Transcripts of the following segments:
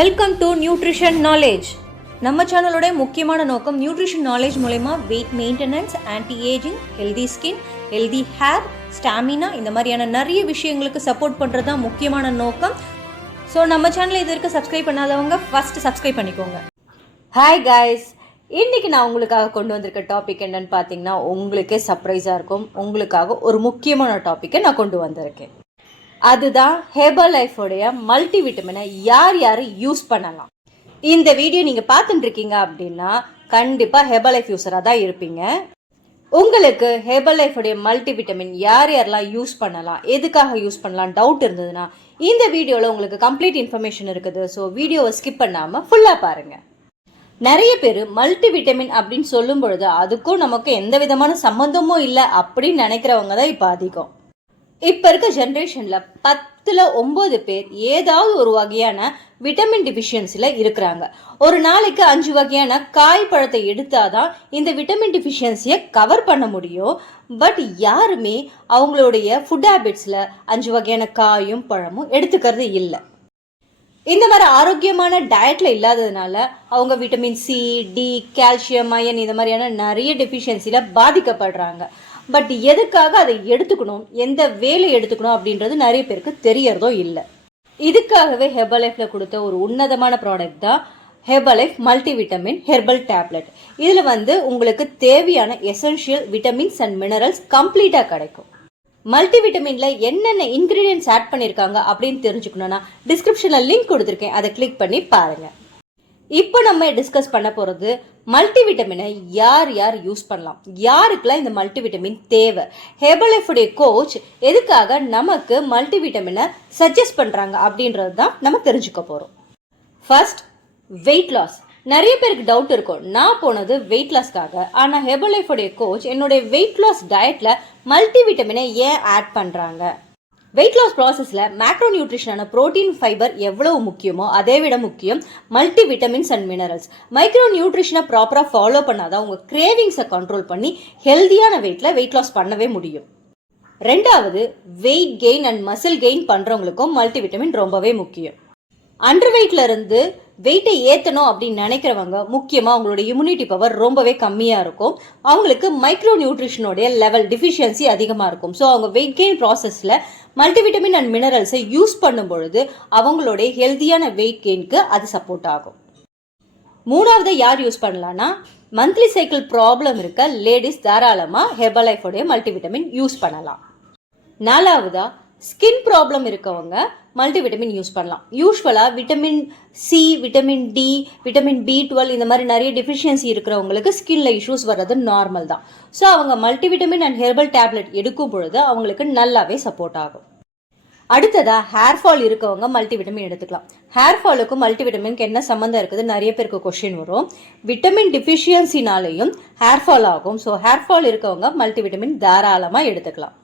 Welcome to nutrition knowledge. நம்ம சேனலோட முக்கியமான நோக்கம் நியூட்ரிஷன் நாலேஜ் மூலமா weight maintenance, anti ageing, healthy skin, healthy hair, stamina இந்த மாதிரியான நிறைய விஷயங்களுக்கு சப்போர்ட் பண்ணுறது தான் முக்கியமான நோக்கம். ஸோ நம்ம சேனலை இது வரைக்கும் சப்ஸ்கிரைப் பண்ணாதவங்க ஃபர்ஸ்ட் சப்ஸ்கிரைப் பண்ணிக்கோங்க. ஹாய் கைஸ், இன்றைக்கி நான் உங்களுக்காக கொண்டு வந்திருக்க டாபிக் என்னன்னு பார்த்தீங்கன்னா உங்களுக்கே சர்ப்ரைஸாக இருக்கும். உங்களுக்காக ஒரு முக்கியமான டாப்பிக்கை நான் கொண்டு வந்திருக்கேன். அதுதான் ஹெர்பல் லைஃபோடைய மல்டி விட்டமினை யார் யார் யூஸ் பண்ணலாம். இந்த வீடியோ நீங்கள் பார்த்துட்டு இருக்கீங்க அப்படின்னா கண்டிப்பாக ஹெர்பல் லைஃப் யூஸராக தான் இருப்பீங்க. உங்களுக்கு ஹெர்பல் லைஃபோடைய மல்டி விட்டமின் யார் யாரெல்லாம் யூஸ் பண்ணலாம், எதுக்காக யூஸ் பண்ணலாம் டவுட் இருந்ததுன்னா இந்த வீடியோவில் உங்களுக்கு கம்ப்ளீட் இன்ஃபர்மேஷன் இருக்குது. ஸோ வீடியோவை ஸ்கிப் பண்ணாமல் ஃபுல்லாக பாருங்கள். நிறைய பேர் மல்டி விட்டமின் அப்படின்னு சொல்லும் பொழுது அதுக்கும் நமக்கு எந்த விதமான சம்மந்தமும் இல்லை அப்படின்னு நினைக்கிறவங்க தான் இப்போ அதிகம். இப்போ இருக்க ஜென்ரேஷனில் 10ல் 9 பேர் ஏதாவது ஒரு வகையான விட்டமின் டிஃபிஷியன்சியில் இருக்கிறாங்க. ஒரு நாளைக்கு 5 வகையான காய் பழத்தை எடுத்தாதான் இந்த விட்டமின் டிஃபிஷியன்சியை கவர் பண்ண முடியும். பட் யாருமே அவங்களுடைய ஃபுட் ஹேபிட்ஸில் 5 வகையான காயும் பழமும் எடுத்துக்கிறது இல்லை. இந்த மாதிரி ஆரோக்கியமான டயட்டில் இல்லாததுனால அவங்க vitamin C, D, calcium, iron இந்த மாதிரியான நிறைய டெஃபிஷியன்சியில் பாதிக்கப்படுறாங்க. பட் எதுக்காக அதை எடுத்துக்கணும், எந்த வேலை எடுத்துக்கணும் அப்படின்றது நிறைய பேருக்கு தெரியறதோ இல்லை. இதுக்காகவே ஹெர்பல் லைஃப்பில் கொடுத்த ஒரு உன்னதமான ப்ராடக்ட் தான் herbal life multi vitamin herbal tablet. இதில் உங்களுக்கு தேவையான எசென்ஷியல் விட்டமின்ஸ் அண்ட் மினரல்ஸ் கம்ப்ளீட்டாக கிடைக்கும். மல்டி விட்டமின்ல என்னென்ன இன்கிரீடியன்ஸ் ஆட் பண்ணியிருக்காங்க அப்படின்னு தெரிஞ்சுக்கணும்னா டிஸ்கிரிப்ஷனில் லிங்க் கொடுத்துருக்கேன், அதை கிளிக் பண்ணி பாருங்க. இப்போ நம்ம டிஸ்கஸ் பண்ண போகிறது மல்டி விட்டமினை யார் யார் யூஸ் பண்ணலாம், யாருக்கெல்லாம் இந்த மல்டி விட்டமின் தேவை, ஹெர்பல் லைஃபுடைய கோச் எதுக்காக நமக்கு மல்டி விட்டமினை சஜஸ்ட் பண்ணுறாங்க அப்படின்றது தான் நம்ம தெரிஞ்சுக்க போகிறோம். First, weight loss. நிறைய பேருக்கு டவுட் இருக்கும், நான் போனது வெயிட் லாஸ்க்காக, ஆனால் ஹெர்பல் லைஃபுடைய கோச் என்னுடைய வெயிட் லாஸ் டயட்டில் மல்டி விட்டமினை ஏன் ஆட் பண்ணுறாங்க. வெயிட் லாஸ் ப்ராசஸில் மேக்ரோ நியூட்ரிஷனான புரோட்டீன், ஃபைபர் எவ்வளவு முக்கியமோ அதை விட முக்கியம் multi vitamins and minerals. Micro நியூட்ரிஷனை ப்ராப்பராக ஃபாலோ பண்ணாதான் உங்கள் கிரேவிங்ஸை கண்ட்ரோல் பண்ணி ஹெல்தியான வெயிட் லாஸ் பண்ணவே முடியும். ரெண்டாவது, weight gain and muscle gain பண்ணுறவங்களுக்கும் மல்டி விட்டமின் ரொம்பவே முக்கியம். அண்டர் வெயிட்ல இருந்து வெயிட்டை ஏற்றணும் அப்படின்னு நினைக்கிறவங்க முக்கியமாக அவங்களோட இம்யூனிட்டி பவர் ரொம்பவே கம்மியாக இருக்கும். அவங்களுக்கு மைக்ரோ நியூட்ரிஷனோடைய லெவல் டிஃபிஷியன்சி அதிகமாக இருக்கும். ஸோ அவங்க வெயிட் கெயின் ப்ராசஸில் மல்டிவிட்டமின் அண்ட் மினரல்ஸை யூஸ் பண்ணும் பொழுது அவங்களுடைய ஹெல்தியான வெயிட் கெயினுக்கு அது சப்போர்ட் ஆகும். மூணாவது யார் யூஸ் பண்ணலான்னா மந்த்லி சைக்கிள் ப்ராப்ளம் இருக்க லேடிஸ் தாராளமாக ஹெர்பல் லைஃபோடைய மல்டிவிட்டமின் யூஸ் பண்ணலாம். நாலாவதா ஸ்கின் ப்ராப்ளம் இருக்கவங்க மல்டிவிட்டமின் யூஸ் பண்ணலாம். யூஸ்வலாக vitamin C, vitamin D, vitamin B12 இந்த மாதிரி நிறைய டெஃபிஷியன்சி இருக்கிறவங்களுக்கு ஸ்கின்ல இஷ்யூஸ் வர்றது நார்மல் தான். ஸோ அவங்க மல்டிவிட்டமின் அண்ட் ஹெர்பல் டேப்லெட் எடுக்கும் பொழுது அவங்களுக்கு நல்லாவே சப்போர்ட் ஆகும். அடுத்ததா ஹேர் ஃபால் இருக்கவங்க மல்டிவிட்டமின் எடுத்துக்கலாம். ஹேர் ஃபாலுக்கும் மல்டிவிட்டமினுக்கு என்ன சம்மந்தம் இருக்குது நிறைய பேருக்கு கொஸ்டின் வரும். விட்டமின் டிஃபிஷியன்சினாலையும் ஹேர் ஃபால் ஆகும். ஸோ ஹேர் ஃபால் இருக்கவங்க மல்டிவிட்டமின் தாராளமாக எடுத்துக்கலாம்.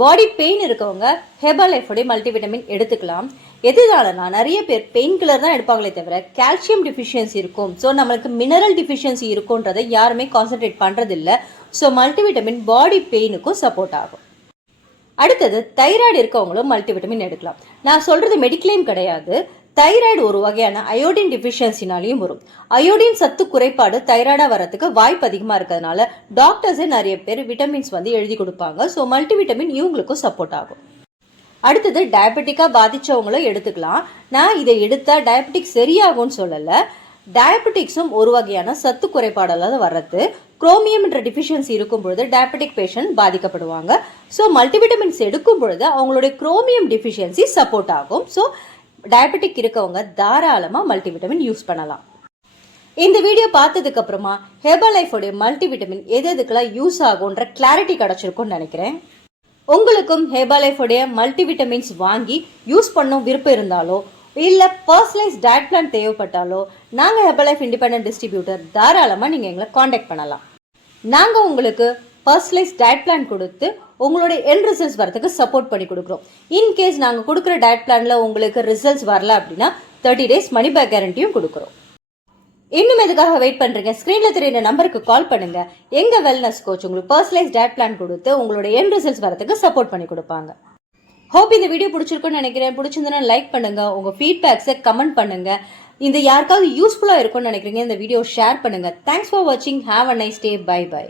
பாடி பெயின் இருக்கவங்க ஹெர்பல் லைஃபோடைய மல்டிவிட்டமின் எடுத்துக்கலாம். எதுனாலனா நிறைய பேர் பெயின் கில்லர் தான் எடுப்பாங்களே தவிர கால்சியம் டிஃபிஷியன்சி இருக்கும், ஸோ நம்மளுக்கு மினரல் டிஃபிஷியன்சி இருக்கும்ன்றதை யாருமே கான்சென்ட்ரேட் பண்ணுறதில்ல. ஸோ மல்டிவிட்டமின் பாடி பெயினுக்கும் சப்போர்ட் ஆகும். அடுத்தது தைராய்டு இருக்கவங்களும் மல்டிவிட்டமின் எடுக்கலாம். நான் சொல்றது மெடிக்ளைம் கிடையாது. தைராய்டு ஒரு வகையான அயோடின் டிஃபிஷியன்சினாலையும் வரும். அயோடின் சத்து குறைபாடு தைராய்டா வரதுக்கு வாய்ப்பு அதிகமாக இருக்கிறதுனால டாக்டர்ஸே நிறைய பேர் விட்டமின்ஸ் எழுதி கொடுப்பாங்க. ஸோ மல்டிவிட்டமின் இவங்களுக்கும் சப்போர்ட் ஆகும். அடுத்தது டயபெட்டிக்காக பாதிச்சவங்களும் எடுத்துக்கலாம். நான் இதை எடுத்தா டயபெட்டிக் சரியாகும்னு சொல்லலை. டயபெட்டிக்ஸும் ஒரு வகையான சத்து குறைபாடால் வர்றது. குரோமியம் என்ற டிஃபிஷியன்சி இருக்கும் பொழுது டயபெட்டிக் பேஷண்ட் பாதிக்கப்படுவாங்க. ஸோ மல்டிவிட்டமின்ஸ் எடுக்கும் பொழுது அவங்களுடைய குரோமியம் டிஃபிஷியன்சி சப்போர்ட் ஆகும். ஸோ டயபெட்டிக் இருக்கவங்க தாராளமாக மல்டிவிட்டமின் யூஸ் பண்ணலாம். இந்த வீடியோ பார்த்ததுக்கு அப்புறமா ஹெர்பல் லைஃபோடைய மல்டிவிட்டமின் எதுக்கெல்லாம் யூஸ் ஆகும்ன்ற கிளாரிட்டி கிடைச்சிருக்கும்னு நினைக்கிறேன். உங்களுக்கும் ஹெர்பல் லைஃபோடைய மல்டிவிட்டமின்ஸ் வாங்கி யூஸ் பண்ணும் விருப்பம் இருந்தாலோ இல்லை பர்சனலைஸ் டயட் பிளான் தேவைப்பட்டாலோ நாங்கள் ஹெர்பல் லைஃப் இண்டிபெண்டன்ட் டிஸ்ட்ரிபியூட்டர் தாராளமாக நீங்கள் எங்களை காண்டாக்ட் பண்ணலாம். நாங்கள் உங்களுக்கு பர்சனலைஸ் டயட் பிளான் கொடுத்து உங்களுடைய எண்ட் ரிசல்ட்ஸ் வரதுக்கு சப்போர்ட் பண்ணி கொடுக்குறோம். இன்கேஸ் நாங்கள் கொடுக்குற டயட் பிளானில் உங்களுக்கு ரிசல்ட்ஸ் வரல அப்படின்னா 30 days மணி பேக் கேரண்டியும் கொடுக்குறோம். இன்னும் எதுக்காக வெயிட் பண்ணுறீங்க? ஸ்க்ரீனில் தெரியுற நம்பருக்கு கால் பண்ணுங்கள். எங்கள் வெல்னஸ் கோச் உங்களுக்கு பர்சனலைஸ் டயட் பிளான் கொடுத்து உங்களுடைய எண்ட் ரிசல்ட்ஸ் வரதுக்கு சப்போர்ட் பண்ணி கொடுப்பாங்க. ஹோப் இந்த வீடியோ பிடிச்சிருக்குன்னு நினைக்கிறேன். பிடிச்சிருந்தனா லைக் பண்ணுங்க, உங்க ஃபீட்பேக்ஸை கமெண்ட் பண்ணுங்க. இந்த யாருக்காவது யூஸ்ஃபுல்லாக இருக்கும்னு நினைக்கிறீங்க இந்த வீடியோ ஷேர் பண்ணுங்க. தேங்க்ஸ் ஃபார் வாட்சிங். Have a nice day. Bye by.